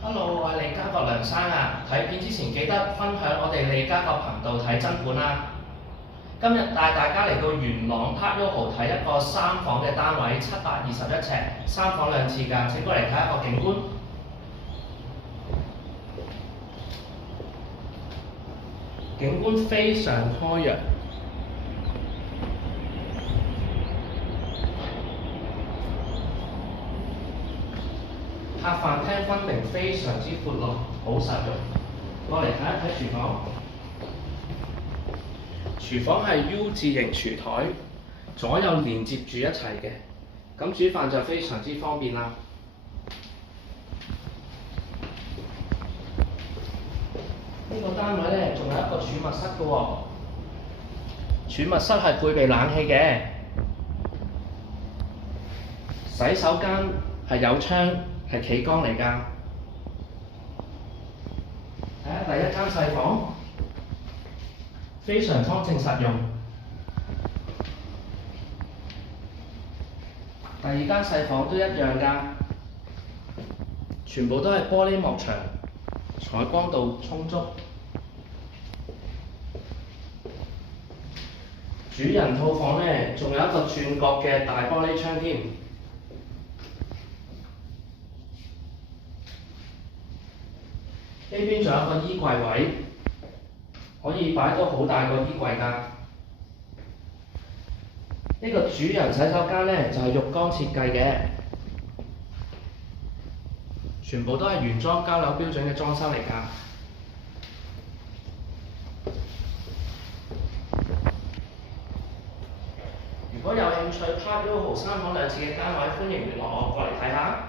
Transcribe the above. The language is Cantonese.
Hello，我係李家國梁生啊！睇片之前記得分享我哋李家國頻道睇真本啦。今日帶大家嚟到元朗 Park YOHO 睇一個3房嘅單位，721尺，3房2廁㗎，請過嚟睇一個景觀。景觀非常開揚，客飯廳分明非常之闊落，好實用。過嚟睇一睇廚房。廚房係 U 字型廚台，左右連接住一齊嘅，咁煮飯就非常之方便啦。呢個單位呢，仲有一個儲物室嘅喎，儲物室係配備冷氣嘅，洗手間係有窗，係企缸嚟㗎。睇下第一間細房，非常方正實用。第二間細房都一樣㗎，全部都係玻璃幕牆，採光度充足。主人套房呢，仲有一個轉角嘅大玻璃窗添。呢邊仲有一個衣櫃位，可以擺到好大個衣櫃㗎。呢個主人洗手間呢，就係浴缸設計嘅，全部都係原裝交樓標準嘅裝修嚟㗎。如果有興趣 Park YOHO 3房2廁嘅單位，歡迎聯絡我過嚟睇下。